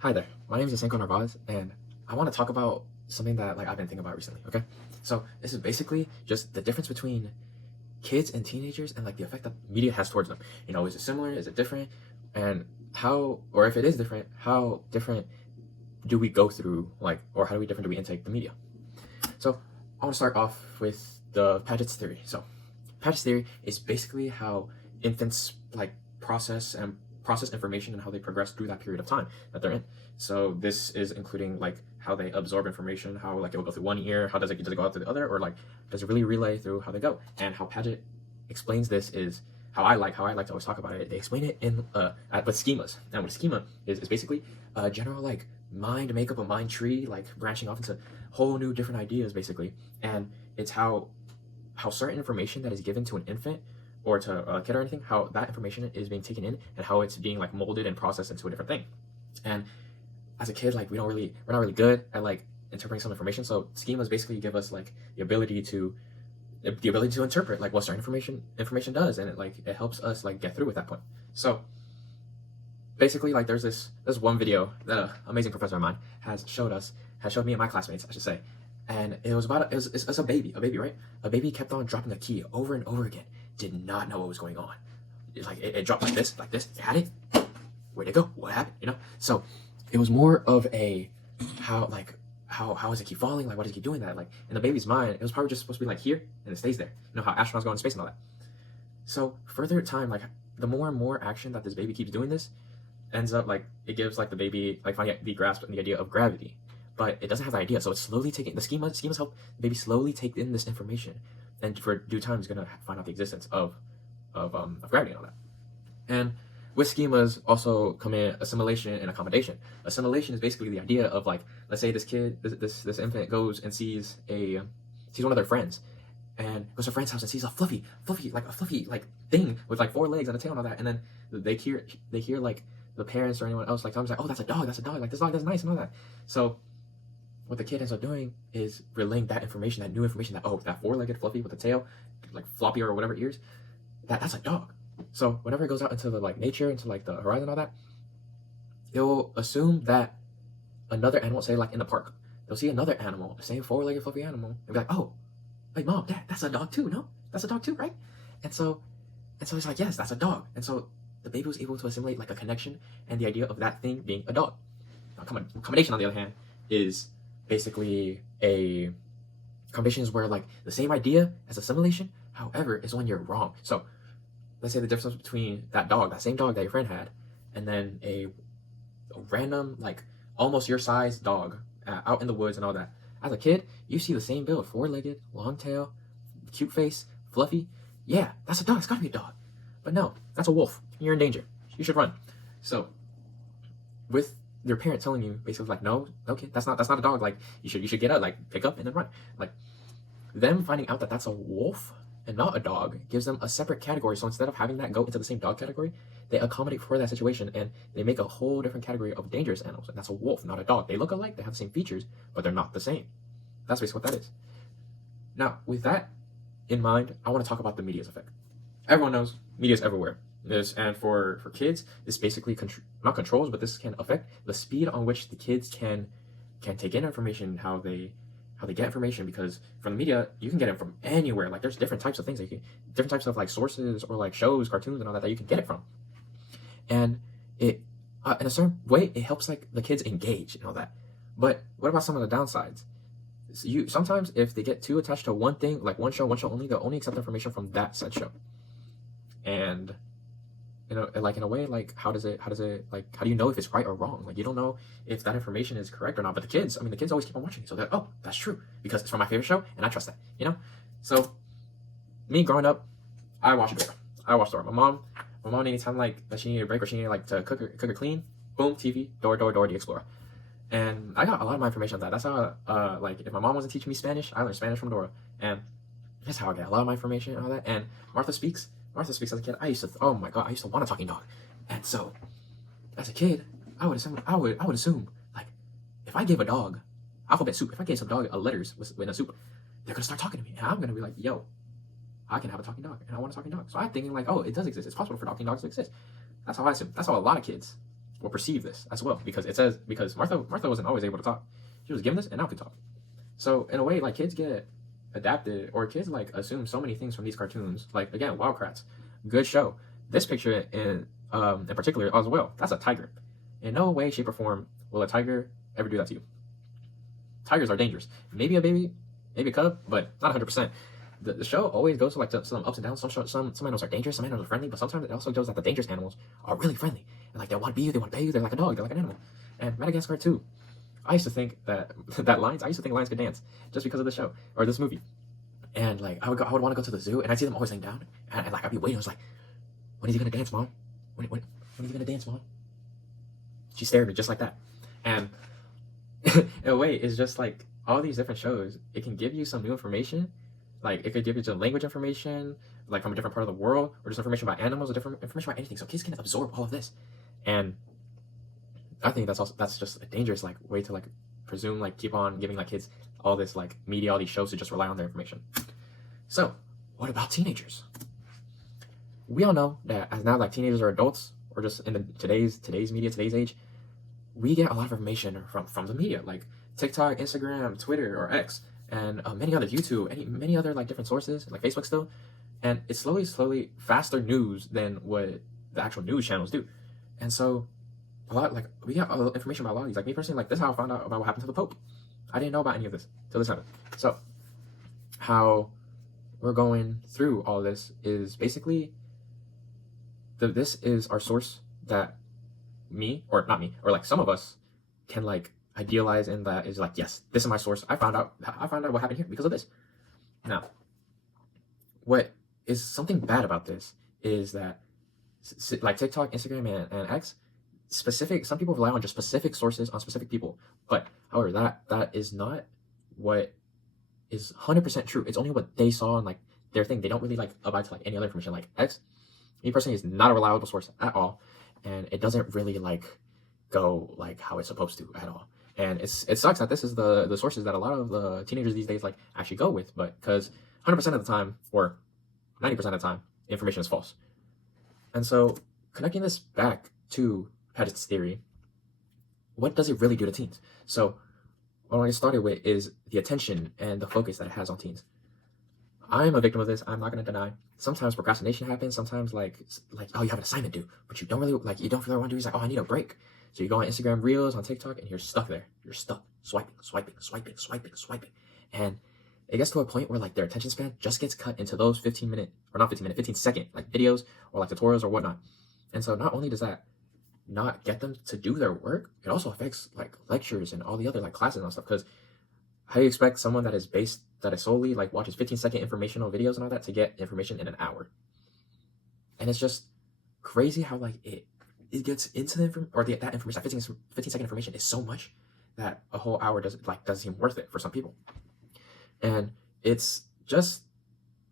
Hi there, my name is Asenko Narvaz, and I want to talk about something that I've been thinking about recently. Okay, so this is basically just the difference between kids and teenagers and the effect that media has towards them. Is it similar? Is it different? And how, or if it is different, how different do we go through or how do we intake the media? So I want to start off with the Paget's theory. So Paget's theory is basically how infants process information and how they progress through that period of time that they're in. So this is including how they absorb information, how it will go through one ear, how does it go out through the other, or does it really relay through how they go? And how Paget explains this is how I like to always talk about it. They explain it in with schemas. And what a schema is basically a general mind makeup, a mind tree, branching off into whole new different ideas basically. And it's how certain information that is given to an infant or to a kid or anything, how that information is being taken in and how it's being molded and processed into a different thing. And as a kid, we're not really good at interpreting some information. So schemas basically give us the ability to interpret what certain information does, and it helps us get through with that point. So basically there's this one video that an amazing professor of mine has showed me and my classmates, I should say. And it was about it's a baby, right? A baby kept on dropping a key over and over again. Did not know what was going on. It dropped like this. It had it. Where'd it go? What happened? So it was more of a how does it keep falling? Why does it keep doing that? In the baby's mind, it was probably just supposed to be here and it stays there. How astronauts go into space and all that. So further time, the more and more action that this baby keeps doing this, ends up it gives the baby finding the grasp and the idea of gravity. But it doesn't have the idea, so it's slowly taking schemas help the baby slowly take in this information, and for due time is gonna find out the existence of gravity and all that. And with schemas also come in assimilation and accommodation. Assimilation is basically the idea of let's say this infant goes and sees one of their friends, and goes to a friend's house and sees a fluffy thing with 4 legs and a tail and all that, and then they hear the parents or anyone else tell them oh, that's a dog, this dog that's nice and all that. So what the kid ends up doing is relaying that information, that new information, that that 4-legged fluffy with a tail, floppy or whatever ears, that's a dog. So whenever it goes out into the nature, into the horizon and all that, it will assume that another animal, say in the park, they'll see another animal, the same 4-legged fluffy animal, and be oh, mom, dad, that's a dog too, no? That's a dog too, right? And so it's yes, that's a dog. And so the baby was able to assimilate a connection and the idea of that thing being a dog. Now, accommodation, on the other hand, is basically a combination is where the same idea as assimilation, however, is when you're wrong. So let's say the difference between that same dog that your friend had, and then a random almost your size dog out in the woods and all that. As a kid, you see the same build, 4-legged, long tail, cute face, fluffy. Yeah, that's a dog. It's gotta be a dog. But no, that's a wolf. You're in danger. You should run. So with your parent telling you basically no, kid, that's not a dog. You should get up, pick up and then run. Them finding out that that's a wolf and not a dog gives them a separate category. So instead of having that go into the same dog category, they accommodate for that situation and they make a whole different category of dangerous animals. And that's a wolf, not a dog. They look alike, they have the same features, but they're not the same. That's basically what that is. Now, with that in mind, I want to talk about the media's effect. Everyone knows media's everywhere. And for kids, this basically not controls, but this can affect the speed on which the kids can take in information, how they get information, because from the media you can get it from anywhere. There's different types of things different types of sources or shows, cartoons and all that you can get it from. And it in a certain way it helps the kids engage and all that. But what about some of the downsides? Sometimes if they get too attached to one thing, one show only, they'll only accept information from that said show. And in a way, how do you know if it's right or wrong? You don't know if that information is correct or not. But the kids always keep on watching, so they're oh, that's true because it's from my favorite show and I trust that. So me growing up, I watched Dora. My mom anytime that she needed a break or she needed to cook her clean, boom, TV, Dora the Explorer. And I got a lot of my information on that. That's how if my mom wasn't teaching me Spanish, I learned Spanish from Dora. And that's how I get a lot of my information and all that. And Martha Speaks as a kid, I used to want a talking dog. And so as a kid, I would assume if I gave a dog alphabet soup, if I gave some dog letters with a soup, they're gonna start talking to me. And I'm gonna be yo, I can have a talking dog and I want a talking dog. So I'm thinking oh, it does exist. It's possible for talking dogs to exist. That's how I assume. That's how a lot of kids will perceive this as well, because it says because Martha wasn't always able to talk. She was given this and now can talk. So in a way, like kids get adapted, or kids like assume so many things from these cartoons. Like again, Wild Kratts, good show. This picture in particular as well. That's a tiger. In no way, shape, or form will a tiger ever do that to you. Tigers are dangerous. Maybe a baby, maybe a cub, but not 100%. The show always goes to like some ups and downs. Some animals are dangerous, some animals are friendly, but sometimes it also shows that the dangerous animals are really friendly. And like they want to be you, they want to pay you, they're like a dog, they're like an animal. And Madagascar too. I used to think that I used to think lions could dance just because of the show or this movie. And like I would want to go to the zoo and I'd see them always laying down and like I'd be waiting. I was like, when is he gonna dance, mom? When is he gonna dance, mom? She stared at me just like that. And in a way, it's just like all these different shows. It can give you some new information. Like it could give you some language information, like from a different part of the world, or just information about animals, or different information about anything. So kids can absorb all of this, and I think that's just a dangerous like way to like presume like keep on giving like kids all this like media, all these shows to just rely on their information. So what about teenagers? We all know that as now like teenagers are adults, or just in today's media, today's age, we get a lot of information from the media, like TikTok, Instagram, Twitter, or X, and many other YouTube, many other like different sources, like Facebook still, and it's slowly faster news than what the actual news channels do, and so a lot like we get information about a lot of these. Like me personally, like this is how I found out about what happened to the Pope. I didn't know about any of this till this happened. So how we're going through all this is basically this is our source that me, or not me, or like some of us can like idealize, and that is like, yes, this is my source. I found out what happened here because of this. Now, what is something bad about this is that like TikTok, Instagram, and X, some people rely on just specific sources on specific people. But however, that is not what is 100% true. It's only what they saw and like their thing. They don't really like abide to like any other information. Like X, me personally, is not a reliable source at all, and it doesn't really like go like how it's supposed to at all. And it sucks that this is the sources that a lot of the teenagers these days like actually go with, but because 100% of the time, or 90% of the time, information is false. And so connecting this back to Paget's theory, what does it really do to teens? So what I started with is the attention and the focus that it has on teens. I'm a victim of this. I'm not going to deny. Sometimes procrastination happens. Sometimes like oh, you have an assignment due, but you don't really want to do. It's like, oh, I need a break. So you go on Instagram Reels, on TikTok, and you're stuck there. You're stuck swiping, and it gets to a point where like their attention span just gets cut into those 15 second like videos or like tutorials or whatnot. And so not only does that not get them to do their work, it also affects like lectures and all the other like classes and stuff. Because how do you expect someone that is solely like watches 15-second informational videos and all that to get information in an hour? And it's just crazy how like it gets into that information. That 15-second information is so much that a whole hour doesn't seem worth it for some people. And it's just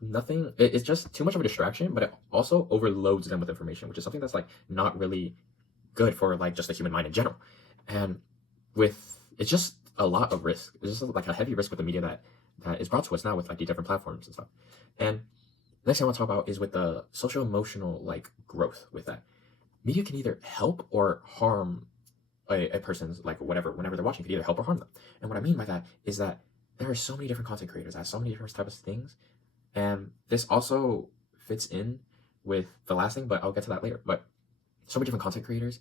nothing. It's just too much of a distraction, but it also overloads them with information, which is something that's like not really good for like just the human mind in general. And it's just a lot of risk. It's just like a heavy risk with the media that is brought to us now with like the different platforms and stuff. And the next thing I want to talk about is with the social emotional like growth with that. Media can either help or harm a person's like whenever they're watching, it can either help or harm them. And what I mean by that is that there are so many different content creators that have so many different types of things. And this also fits in with the last thing, but I'll get to that later. But so many different content creators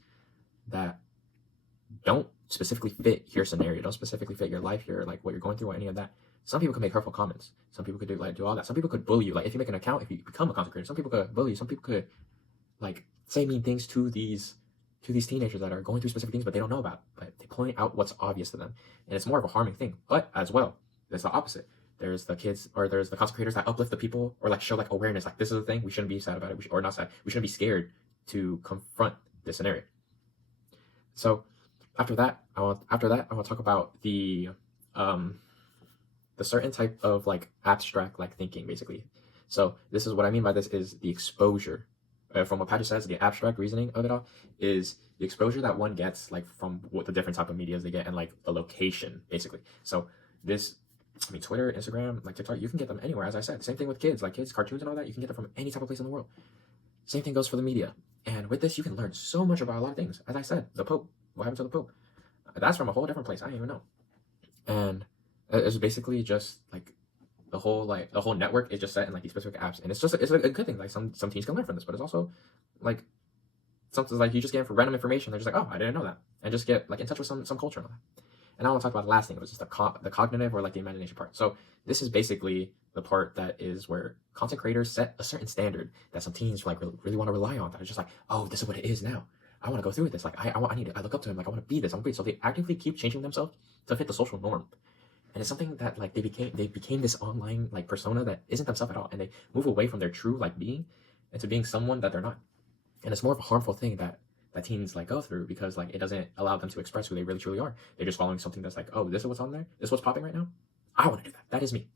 that don't specifically fit your scenario, don't specifically fit your life, your like what you're going through or any of that. Some people can make hurtful comments. Some people could do all that. Some people could bully you. Like if you make an account, if you become a content creator, some people could bully you. Some people could like say mean things to these teenagers that are going through specific things, but they don't know about. But they point out what's obvious to them, and it's more of a harming thing. But as well, there's the opposite. There's the kids, or there's the content creators that uplift the people, or like show like awareness. Like this is the thing. We shouldn't be sad about it. Or not sad. We shouldn't be scared to confront this scenario. So after that, I want to talk about the certain type of like abstract like thinking, basically. So this is what I mean by this is the exposure. From what Paget says, the abstract reasoning of it all is the exposure that one gets like from what the different type of medias they get and like the location, basically. So Twitter, Instagram, like TikTok, you can get them anywhere, as I said. Same thing with kids, cartoons and all that, you can get them from any type of place in the world. Same thing goes for the media. And with this, you can learn so much about a lot of things. As I said, the Pope, what happened to the Pope? That's from a whole different place. I didn't even know. And it's basically just like the whole network is just set in like these specific apps, and it's a good thing. Like some teens can learn from this, but it's also like something like you just get for random information. They're just like, oh, I didn't know that, and just get like in touch with some culture and all that. And I want to talk about the last thing, which is the cognitive or like the imagination part. So this is basically the part that is where content creators set a certain standard that some teens like really want to rely on. That are just like, oh, this is what it is now. I want to go through with this. Like I look up to him. Like I want to be this. I want to be. So they actively keep changing themselves to fit the social norm. And it's something that like they became this online like persona that isn't themselves at all, and they move away from their true like being into being someone that they're not. And it's more of a harmful thing that teens like go through, because like it doesn't allow them to express who they really truly are. They're just following something that's like, oh, this is what's on there, this is what's popping right now, I want to do that, that is me.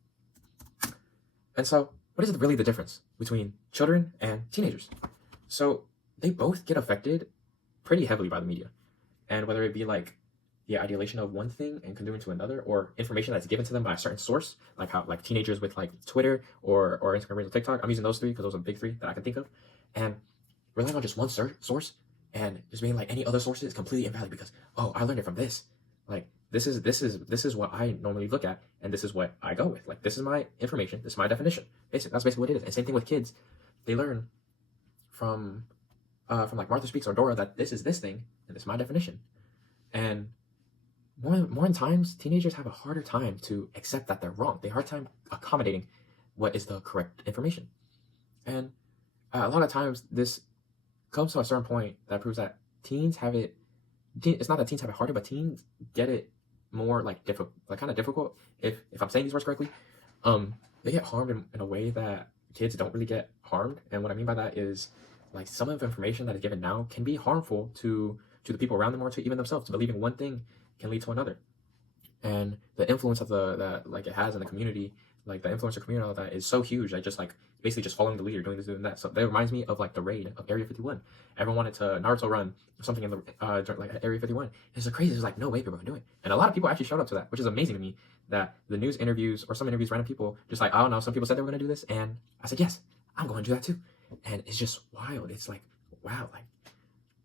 And so what is really the difference between children and teenagers? So they both get affected pretty heavily by the media, and whether it be like the ideation of one thing and condoning to another, or information that's given to them by a certain source, like how like teenagers with like Twitter or Instagram Reels or TikTok. I'm using those three because those are the big three that I can think of, and relying on just one source and just being like any other sources is completely invalid because, oh, I learned it from this. Like this is what I normally look at, and this is what I go with. Like this is my information, this is my definition. That's basically what it is. And same thing with kids. They learn from like Martha Speaks or Dora that this is this thing and this is my definition. And more in times, teenagers have a harder time to accept that they're wrong. They have a hard time accommodating what is the correct information. And a lot of times this comes to a certain point that proves that teens have it. It's not that teens have it harder, but teens get it more like kind of difficult. If I'm saying these words correctly, they get harmed in a way that kids don't really get harmed. And what I mean by that is like some of the information that is given now can be harmful to the people around them or to even themselves. To believing one thing can lead to another, and the influence of that like it has in the community, like the influencer community, all that is so huge. Like just like basically just following the leader, doing this, doing that. So that reminds me of like the raid of Area 51. Everyone wanted to Naruto run or something in the like Area 51. It's so crazy. It's like no way people can do it, and a lot of people actually showed up to that, which is amazing to me. That the news interviews or some interviews, random people just like, I don't know, some people said they were going to do this, and I said yes, I'm going to do that too. And it's just wild. It's like wow, like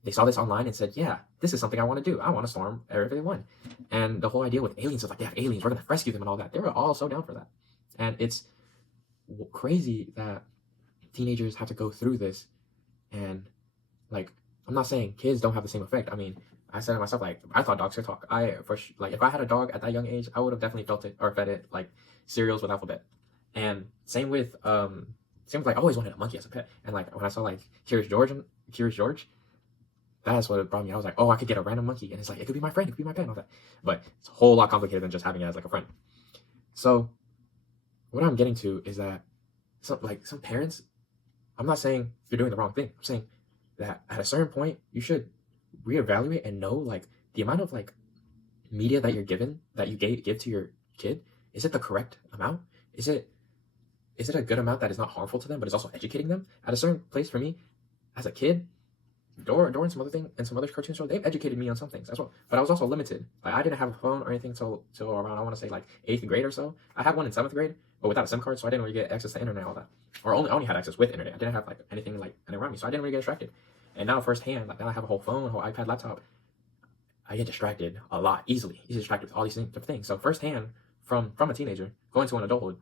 they saw this online and said, yeah, this is something I want to do. I want to storm Area 51. And the whole idea with aliens is like, they have aliens, we're going to rescue them and all that. They were all so down for that. And it's crazy that teenagers have to go through this. And like, I'm not saying kids don't have the same effect. I mean, I said to myself, like, I thought dogs could talk. Like, if I had a dog at that young age, I would have definitely felt it or fed it like cereals with alphabet. And same with like, I always wanted a monkey as a pet. And like, when I saw like Curious George, that's what it brought me. I was like, oh, I could get a random monkey, and it's like it could be my friend, it could be my pet, and all that. But it's a whole lot complicated than just having it as like a friend. So, what I'm getting to is that some parents, I'm not saying you're doing the wrong thing. I'm saying that at a certain point you should reevaluate and know like the amount of like media that you're given, that you give to your kid. Is it the correct amount? Is it a good amount that is not harmful to them, but is also educating them? At a certain place for me, as a kid, Dora and some other thing and some other cartoon shows, they've educated me on some things as well. But I was also limited. Like I didn't have a phone or anything till around, I want to say like 8th grade or so. I had one in 7th grade, but without a SIM card, so I didn't really get access to internet and all that. Or I only had access with internet. I didn't have like anything like around me, so I didn't really get distracted. And now firsthand, like now I have a whole phone, a whole iPad, laptop. I get distracted a lot, easily distracted with all these different things. So firsthand, from a teenager going to an adulthood,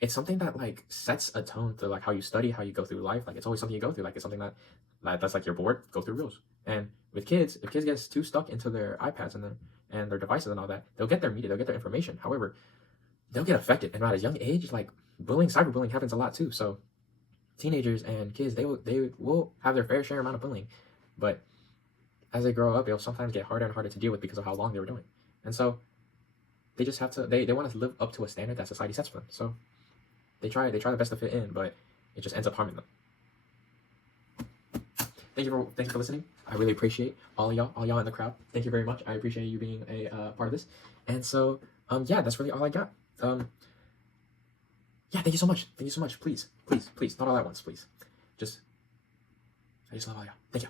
it's something that like sets a tone to like how you study, how you go through life. Like it's always something you go through. Like it's something that's like you're bored, go through rules. And with kids, if kids get too stuck into their iPads and their devices and all that, they'll get their media, they'll get their information. However, they'll get affected. And at a young age, like bullying, cyberbullying happens a lot too. So teenagers and kids, they will have their fair share amount of bullying, but as they grow up, it'll sometimes get harder and harder to deal with because of how long they were doing. And so they just have to they want to live up to a standard that society sets for them. So they try their best to fit in, but it just ends up harming them. Thank you for listening. I really appreciate all y'all in the crowd. Thank you very much. I appreciate you being a part of this. And so yeah, that's really all I got. Yeah, thank you so much. Thank you so much. Please, not all at once, please. I just love all y'all. Thank you.